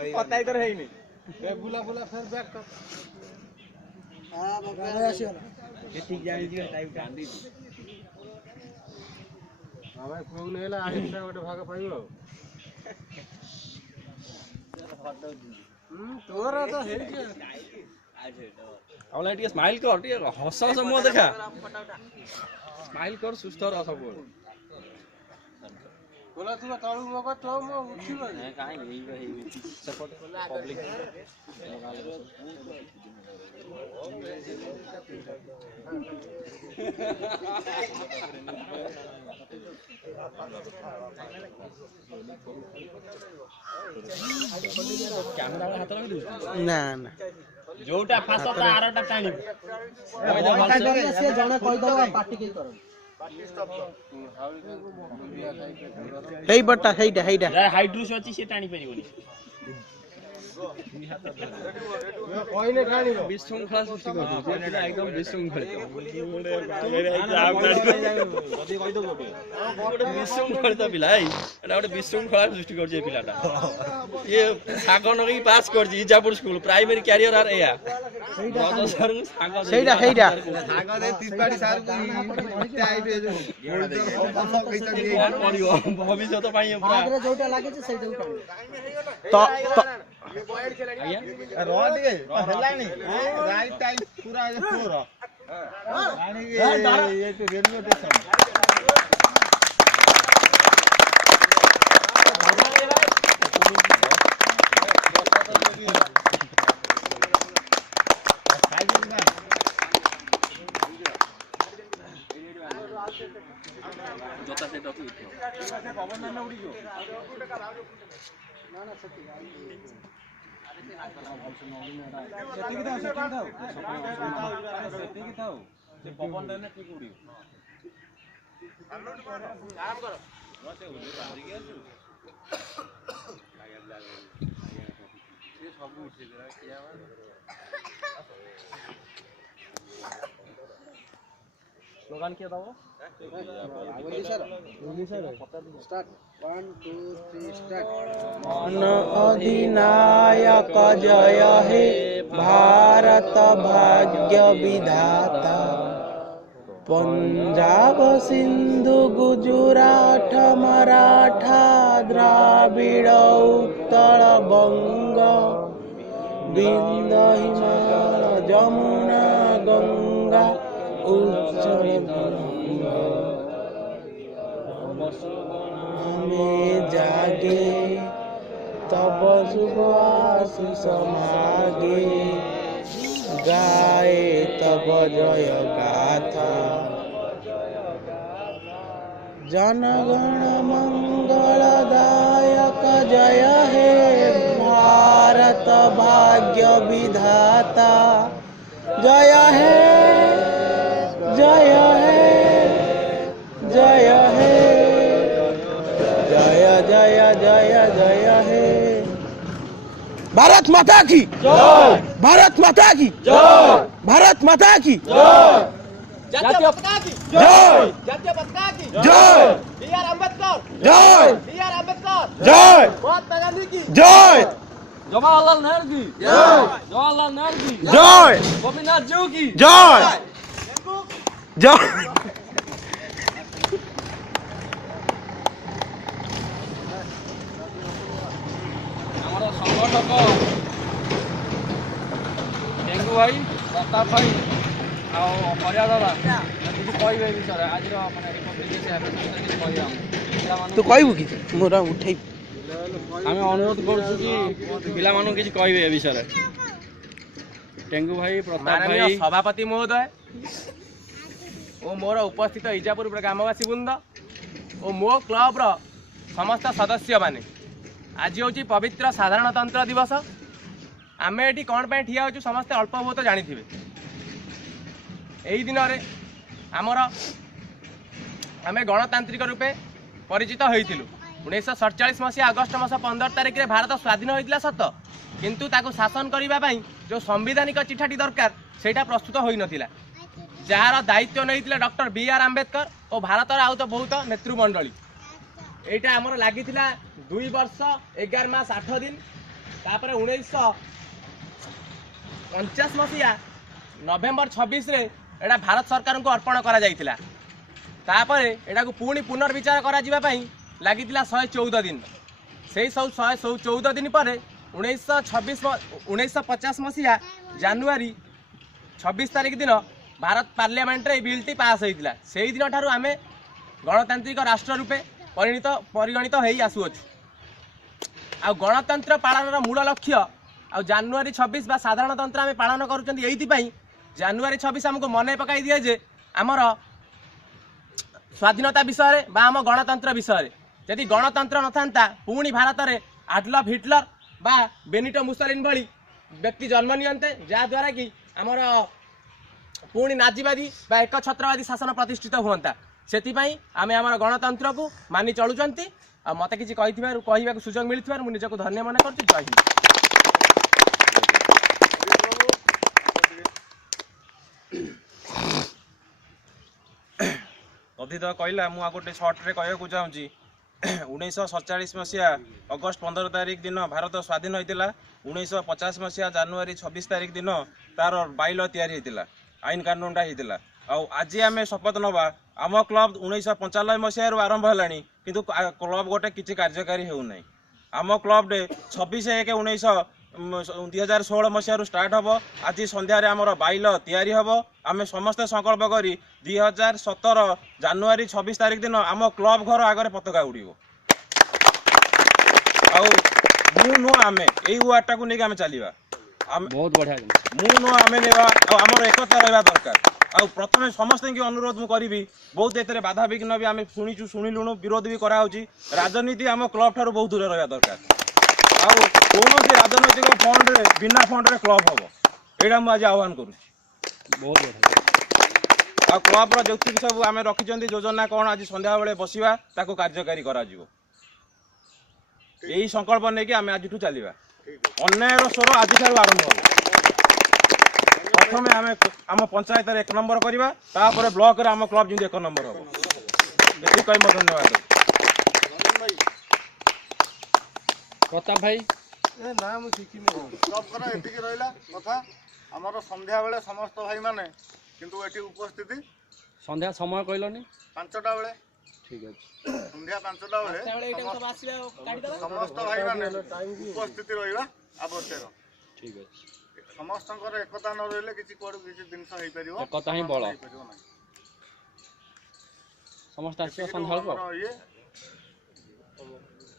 पता ही तो है ही नहीं बुला बुला फिर बैक कर हां बाबा आसियो ना ये ठीक जानी जी टाइप गांधी हां भाई फोन हेला आइसा गोटे भाग पाइबो तोर तो हे जे आवला टिके स्माइल कर टिके हस हस मुंह देखा स्माइल कर सुस्त रह सब बोला तू ताळू मग तो मग उठिबो नहीं काहे यही सपोर्ट पब्लिक कैमरा हाथ लगे ना ना जोटा फासता आरटा टाणी से जने कहि दवा पार्टी के कर हेई बट्टा हेईटा हेईटा यार हाइड्रोस अछि से टाणी परिबोनी कोइने ठाणी विशृंखला सृष्टि कर दो एकदम विशृंखल विशृंखल पिला है गोटे विशृंखला सृष्टि कर पिलाटा ये सागर नगी पास कर इजापुर स्कूल प्राइमरी कैरियर आर एया हेईटा हेईटा सागर दे तिरपाड़ी सार को आइबे जो भविष्य तो पाई आगरे जोटा लागे छै सेटा तो आया रोड के हेलानी राइट टाइम पूरा फोर रानी ये तो रेलवे स्टेशन जोता से तो पवन ना उड़ी गयो ना ना सती सेटिंग दाओ से पवन देने ठीक उड़ी काम करो मते उड़ी बाहरी के आसु ये सब उठी जरा किया स्लोगन क्या था वो स्टार्ट 1 2 3 स्टार्ट मन अधिनायक जय हे भारत भाग्य विधाता पंजाब सिंधु गुजरात मराठा द्राविड़ उत्कल बंग विंध्य हिमालय जमुना गंगा उच्चल हमें जागे तब शुभ आशीष मागे गाए तब जय गाथा जनगण मंगलदायक जय हे भारत भाग्य विधाता जय हे जय हे जय हे जय जय जय जय हे भारत माता की जय भारत माता की जय भारत माता की जय जातीय पताका की जय जातीय पताका की जय बीआर अंबेडकर जय बीआर अंबेडकर जय महात्मा गांधी की जय जवाहरलाल नेहरू की जय जवाहरलाल नेहरू की जय गोपीनाथ जी की जय जय ଆମର ସଂଗଠକ ଡେଙ୍ଗୁ ଭାଇ ପ୍ରତାପ ଭାଇ ଆଉ ହରିଆ ଦାଦା କିଛି କହିବେ ଏ ବିଷୟରେ ଆଜିର ମାନେ ରିପୋର୍ଟ କିଛି ହେବେ କିଛି କହିବା ତୁ କହିବୁ କି ମୋର ଉଠେଇ ଆମେ ଅନୁରୋଧ କରୁଛୁ କି ପିଲାମାନଙ୍କୁ କିଛି କହିବେ ଏ ବିଷୟରେ ଡେଙ୍ଗୁ ଭାଇ ପ୍ରତାପ ଭାଇ सभापति महोदय ओ मोर उपस्थित इजापुर ग्रामवासी वृंद और मो क्लब रो समस्त सदस्य माने आज हूँ पवित्र साधारणतंत्र दिवस आम ये कौन पर ठिया हो समस्ते अल्प बहुत जानी थे यही दिन में आमर आम गणतांत्रिक रूपे परिचित होइथिलु 1947 मसीहा अगस्ट मास 15 तारिख में भारत स्वाधीन होता सत किंतु ताको शासन करने जो संविधानिक चिठाटी दरकार सेटा प्रस्तुत हो नथिला जार दायित्व नहीं डॉक्टर बीआर आंबेडकर और भारत आउ तो बहुत नेतृमंडली यहाँ आमर लगी 2 वर्ष 11 मास 8 दिन तापर 1949 मसीहा नवेम्बर 26 रे एटा भारत सरकार को अर्पण करा जाइतिला। तापर एटा को पुणी पुनर्विचार करा जिबा पई लागितिला 114 दिन। सेही सब 114 दिन पर 1950 मसीहा जनवरी 26 तारिख दिन भारत पार्लियामेंट रे बिल टी पास होइतिला। सेही दिन ठारू आमे गणतांत्रिक राष्ट्र रूपे परिगणित होई आसुअछु। आ गणतंत्र पालनर मूल लक्ष्य आ जनवरी 26 बा साधारणतंत्र आमे पालन करूछंती एइति पई जनवरी 26 हमको मने पकाई दिए जे आमर स्वाधीनता विषय बा आम गणतंत्र विषय। यदि गणतंत्र नथांता पुणी भारत में एडल्फ हिटलर बा बेनिटो मुसोलिनी भली व्यक्ति जन्म नियंते जहाँद्वारा कि आमर पुणी नाजीवादी बा एक छत्रवादी शासन प्रतिष्ठित हुआ। से आम आम गणतंत्र को मानि चलुचंती। आ मते किछि कहवा सुजोग मिलथिबार मु निजको धन्य मन करछि। जय हिंद। ଅଧିତ କହିଲା ମୁଁ ଆଉ ଗୋଟେ ସର୍ଟରେ କହିବାକୁ ଚାହୁଁଛି 1947 ମସିହା ଅଗଷ୍ଟ 15 ତାରିଖ ଦିନ ଭାରତ ସ୍ୱାଧୀନ ହୋଇଥିଲା। 1950 ମସିହା ଜାନୁଆରୀ 26 ତାରିଖ ଦିନ ତାର ବାଇଲ ତିଆରି ହୋଇଥିଲା, ଆଇନ କାନୁନଟା ହୋଇଥିଲା। ଆଉ ଆଜି ଆମେ ଶପଥ ନେବା ଆମ କ୍ଲବ 1995 ମସିହାରୁ ଆରମ୍ଭ ହେଲାଣି, କିନ୍ତୁ କ୍ଲବ ଗୋଟେ କିଛି କାର୍ଯ୍ୟକାରୀ ହେଉନାହିଁ। ଆମ କ୍ଲବରେ 26/1/2016 ମସିହାରୁ ଷ୍ଟାର୍ଟ ହେବ। ଆଜି ସନ୍ଧ୍ୟାରେ ଆମର ବାଇଲ ତିଆରି ହେବ। ଆମେ ସମସ୍ତେ ସଂକଳ୍ପ କରି 2017 ଜାନୁଆରୀ 26 ତାରିଖ ଦିନ ଆମ କ୍ଲବ ଘର ଆଗରେ ପତାକା ଉଡ଼ିବ। ଆଉ ମୁଁ ନୁହଁ ଆମେ ଏଇ ୱାର୍ଡଟାକୁ ନେଇକି ଆମେ ଚାଲିବା। ବହୁତ ବଢ଼ିଆ। ମୁଁ ନୁହଁ ଆମେ ନେବା। ଆଉ ଆମର ଏକତା ରହିବା ଦରକାର। ଆଉ ପ୍ରଥମେ ସମସ୍ତଙ୍କୁ ଅନୁରୋଧ ମୁଁ କରିବି, ବହୁତ ଏଥିରେ ବାଧାବିଘ୍ନ ବି ଆମେ ଶୁଣିଲୁଣୁ, ବିରୋଧ ବି କରାହେଉଛି। ରାଜନୀତି ଆମ କ୍ଲବ ଠାରୁ ବହୁତ ଦୂରରେ ରହିବା ଦରକାର। ଆଉ କୌଣସି ରାଜନୈତିକ ଫଣ୍ଡରେ ବିନା ଫଣ୍ଡରେ କ୍ଲବ ହେବ, ଏଇଟା ମୁଁ ଆଜି ଆହ୍ୱାନ କରୁଛି। ବହୁତ ବଢ଼ିଆ। ଆଉ କ୍ଲବର ଯେତିକି ସବୁ ଆମେ ରଖିଛନ୍ତି ଯୋଜନା କ'ଣ ଆଜି ସନ୍ଧ୍ୟାବେଳେ ବସିବା, ତାକୁ କାର୍ଯ୍ୟକାରୀ କରାଯିବ। ଏହି ସଂକଳ୍ପ ନେଇକି ଆମେ ଆଜିଠୁ ଚାଲିବା। ଅନ୍ୟାୟର ସ୍ୱର ଆଜିଠାରୁ ଆରମ୍ଭ ହେବ। ପ୍ରଥମେ ଆମେ ଆମ ପଞ୍ଚାୟତରେ 1 ନମ୍ବର କରିବା, ତାପରେ ବ୍ଲକରେ ଆମ କ୍ଲବ ଯେମିତି 1 ନମ୍ବର ହେବ। ଏତିକି କହି ମୁଁ ଧନ୍ୟବାଦ। ପ୍ରତାପ ଭାଇ ନା ମୁଁ ଶିଖିନି। କ୍ଲବର ଏତିକି ରହିଲା କଥା। ଆମର ସନ୍ଧ୍ୟାବେଳେ ସମସ୍ତ ଭାଇମାନେ କିନ୍ତୁ ଏଠି ଉପସ୍ଥିତି। ସନ୍ଧ୍ୟା ସମୟ କହିଲନି? 5ଟା ବେଳେ। ଠିକ୍ ଅଛି। ସନ୍ଧ୍ୟା 5ଟା ବେଳେ ସମସ୍ତ ଭାଇମାନେ ଉପସ୍ଥିତି ରହିବା ଆବଶ୍ୟକ। ଠିକ୍ ଅଛି। ସମସ୍ତଙ୍କର ଏକତା ନ ରହିଲେ କିଛି କୁଆଡ଼ୁ କିଛି ଜିନିଷ ହେଇପାରିବ। ଏକତା ହିଁ ବଳ। ସମସ୍ତେ ଆସିବ ସନ୍ଧ୍ୟାବେଳକୁ।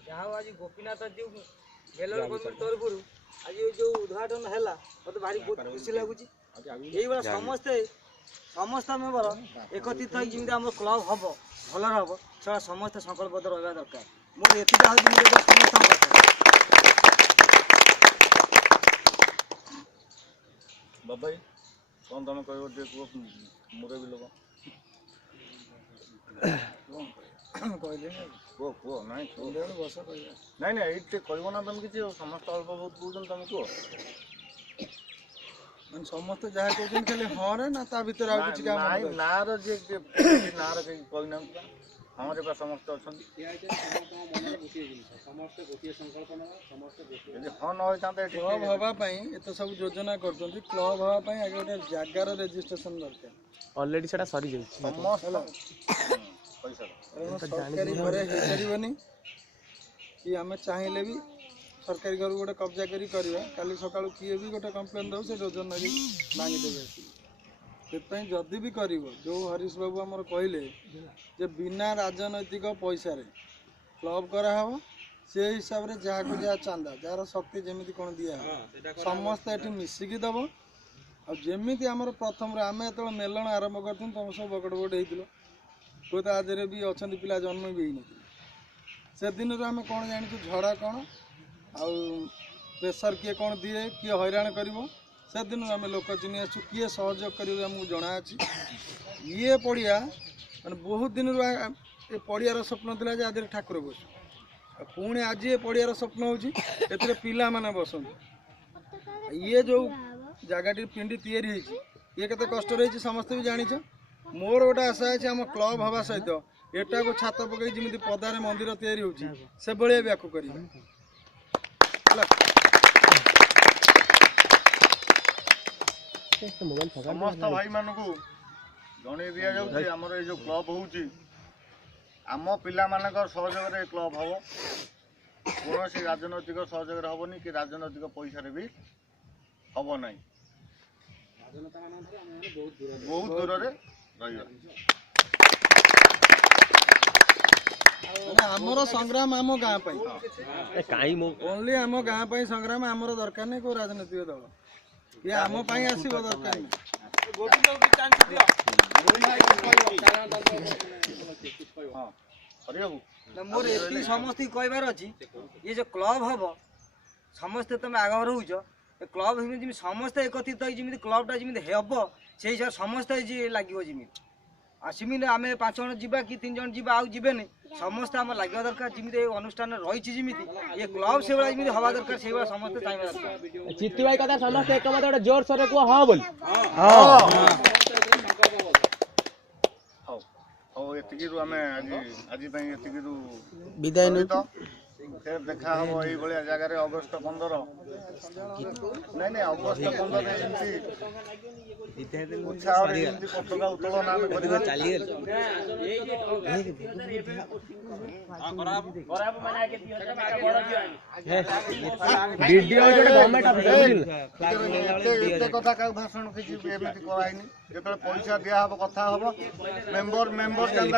ଯାହା ହଉ ଆଜି ଗୋପୀନାଥ ଯୋଉ ବେଲର କମିଟି ତରଫରୁ ଆଜି ଯୋଉ ଉଦ୍ଘାଟନ ହେଲା ମୋତେ ଭାରି ବହୁତ ଖୁସି ଲାଗୁଛି। ଏଇଭଳିଆ ସମସ୍ତ ମେମ୍ବର ଏକତ୍ରିତ ହୋଇ ଯେମିତି ଆମ କ୍ଲବ ହବ, ଭଲରେ ହବ, ସେଟା ସମସ୍ତେ ସଂକଳ୍ପବଦ୍ଧ ରହିବା ଦରକାର। ମୋର ଏତିକି ହେଉଛି ନିବେଦନ ସମସ୍ତଙ୍କ କଥା। ବାବାଇ କ'ଣ ତମେ କହିବ ଟିକେ କୁହ, ମୁରବି ଲୋକ କହିଲେ କୁହ ନାଇଁ ବସ କହିବା। ନାଇଁ ଏଇଠି ଟିକେ କହିବ ନା ତମେ କିଛି। ସମସ୍ତେ ଅଳ୍ପ ବହୁତ କହୁଛନ୍ତି, ତମେ କୁହ। ମାନେ ସମସ୍ତେ ଯାହା କହୁଛନ୍ତି ଖାଲି ହଁରେ ନା ତା ଭିତରେ ଆଉ କିଛି କାମ ନାହିଁ? ନାଁର ଯିଏ ନାଁର କେହି କହିନାହାନ୍ତି ବା। ହଁରେ ବା ସମସ୍ତେ ଅଛନ୍ତି। ଯଦି ହଁ ନ ହୋଇଥାନ୍ତା ଏଠି କ୍ଲବ ହେବା ପାଇଁ ଏତେ ସବୁ ଯୋଜନା କରୁଛନ୍ତି। କ୍ଲବ ହେବା ପାଇଁ ଆগে ଗୋଟେ ଜାଗାର ରେଜିଷ୍ଟ୍ରେସନ ଦରକାର। ଅଲରେଡି ସେଟା ସରିଯାଇଛି। ସରକାରୀ ଘରେ ହେଇପାରିବନି କି ଆମେ ଚାହିଁଲେ ବି ସରକାରୀ ଘରକୁ ଗୋଟେ କବ୍ଜା କରିବା। କାଲି ସକାଳୁ କିଏ ବି ଗୋଟେ କମ୍ପ୍ଲେନ୍ ଦେବ, ସେ ଯୋଜନା ବି ଭାଙ୍ଗିଦେବେ ଆସିକି। ସେଥିପାଇଁ ଯଦି ବି କରିବ, ଯେଉଁ ହରିଶ ବାବୁ ଆମର କହିଲେ ଯେ ବିନା ରାଜନୈତିକ ପଇସାରେ କ୍ଲବ କରାହେବ, ସେ ହିସାବରେ ଯାହାକୁ ଯାହା ଚାନ୍ଦା, ଯାହାର ଶକ୍ତି ଯେମିତି କ'ଣ ଦିଆହେବ, ସମସ୍ତେ ଏଠି ମିଶିକି ଦେବ। ଆଉ ଯେମିତି ଆମର ପ୍ରଥମରେ ଆମେ ଯେତେବେଳେ ମେଲଣ ଆରମ୍ଭ କରିଥିଲୁ, ତମ ସବୁ ବକଟ ବକଟ ହେଇଥିଲ, ହୁଏତ ଆ ଦେହରେ ବି ଅଛନ୍ତି ପିଲା ଜନ୍ମ ବି ହେଇନଥିଲେ। ସେଦିନରୁ ଆମେ କ'ଣ ଜାଣିଛୁ, ଝଡ଼ା କ'ଣ ଆଉ ପ୍ରେସର କିଏ କ'ଣ ଦିଏ, କିଏ ହଇରାଣ କରିବ, ସେଦିନରୁ ଆମେ ଲୋକ ଚିହ୍ନି ଆସିଛୁ। କିଏ ସହଯୋଗ କରିବ ଆମକୁ ଜଣାଅଛି। ଇଏ ପଡ଼ିଆ ମାନେ ବହୁତ ଦିନରୁ ଏ ପଡ଼ିଆର ସ୍ୱପ୍ନ ଥିଲା ଯେ ଆଦେହରେ ଠାକୁର ବସୁ। ଆଉ ପୁଣି ଆଜି ଏ ପଡ଼ିଆର ସ୍ୱପ୍ନ ହେଉଛି ଏଥିରେ ପିଲାମାନେ ବସନ୍ତୁ। ଇଏ ଯେଉଁ ଜାଗାଟି ପିଣ୍ଡି ତିଆରି ହେଇଛି, ଇଏ କେତେ କଷ୍ଟରେ ହେଇଛି ସମସ୍ତେ ବି ଜାଣିଛ। ମୋର ଗୋଟେ ଆଶା ଅଛି, ଆମ କ୍ଲବ ହେବା ସହିତ ଏଟାକୁ ଛାତ ପକାଇ ଯେମିତି ପଦାରେ ମନ୍ଦିର ତିଆରି ହେଉଛି, ସେଭଳିଆ ବି ଆକୁ କରିବେ ହେଲା। ସମସ୍ତ ଭାଇମାନଙ୍କୁ ଜଣେଇ ଦିଆଯାଉଛି ଆମର ଏଇ ଯେଉଁ କ୍ଲବ୍ ହେଉଛି ଆମ ପିଲାମାନଙ୍କର ସହଯୋଗରେ ଏ କ୍ଲବ୍ ହେବ। କୌଣସି ରାଜନୈତିକ ସହଯୋଗରେ ହେବନି କି ରାଜନୈତିକ ପଇସାରେ ବି ହେବ ନାହିଁ। ବହୁତ ଦୂରରେ ରହିବା। ଆମର ସଂଗ୍ରାମ ଆମ ଗାଁ ପାଇଁ, ଓନ୍ଲି ଆମ ଗାଁ ପାଇଁ ସଂଗ୍ରାମ। ଆମର ଦରକାର ନାହିଁ କୋଉ ରାଜନୈତିକ ଦଳ, ଇଏ ଆମ ପାଇଁ ଆସିବ ଦରକାର ନାହିଁ। ମୋର ଏତିକି ସମସ୍ତଙ୍କୁ କହିବାର ଅଛି, ଇଏ ଯୋଉ କ୍ଲବ୍ ହବ ସମସ୍ତେ ତମେ ଆଗ ରହୁଛ, ଏ କ୍ଲବ୍ ଯେମିତି ସମସ୍ତେ ଏକତ୍ରିତ ହେଇ ଯେମିତି କ୍ଲବ୍ଟା ଯେମିତି ହେବ ସେଇ ହିସାବରେ ସମସ୍ତେ ଲାଗିବ ଯେମିତି। ଆଉ ସେମିତି ଆମେ 5 ଜଣ ଯିବା କି 3 ଜଣ ଯିବା ଆଉ ଯିବେନି, ସମସ୍ତେ ଆମର ଲାଗିବା ଦରକାର। ଯେମିତି ଏ ଅନୁଷ୍ଠାନ ରହିଛି ଯେମିତି ଏ କ୍ଲବ୍ ସେଇଭଳିଆ ଯେମିତି ହବା ଦରକାର, ସେଇଭଳିଆ ସମସ୍ତେ ଚାହିଁବା ଦରକାର। ଚିତ୍ତି ଭାଇ କଥା ସମସ୍ତେ ଏକମତ ଗୋଟେ ଜୋର ସୋରରେ କୁହ ହଁ ବୋଲି। ହଉ ଏତିକିରୁ ଆମେ ଆଜି ପାଇଁ ଏତିକିରୁ ବିଦାୟ ନେଉଛୁ। ଫେର ଦେଖା ହବ ଏଇଭଳିଆ ଜାଗାରେ ଅଗଷ୍ଟ 15। ନାଇଁ ଅଗଷ୍ଟ 15 ଏମିତି ଉତ୍ସାହରେ ଏମିତି ପତାକା ଉତ୍ତୋଳନ ଆମେ କରିବା। ଏତେ କଥା କାହାକୁ ଭାଷଣ କିଛି ଏମିତି କରାହେଇନି। ଯେତେବେଳେ ପଇସା ଦିଆହବ କଥା ହବ, ମେମ୍ବର